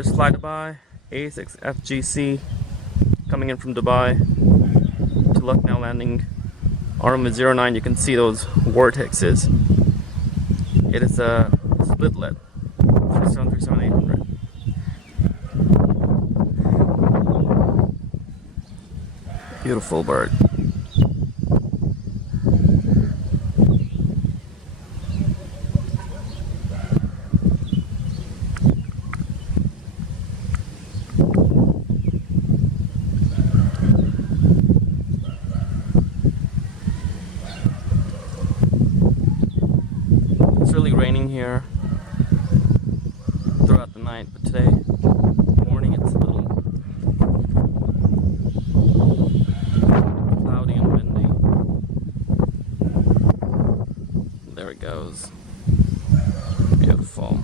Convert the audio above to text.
Emirates Fly Dubai, A6 FGC, coming in from Dubai to Lucknow landing. RM09, you can see those vortexes. It is a split-let, 373-800. Beautiful bird. It's really raining here throughout the night, but today morning it's a little cloudy and windy. There it goes. Beautiful.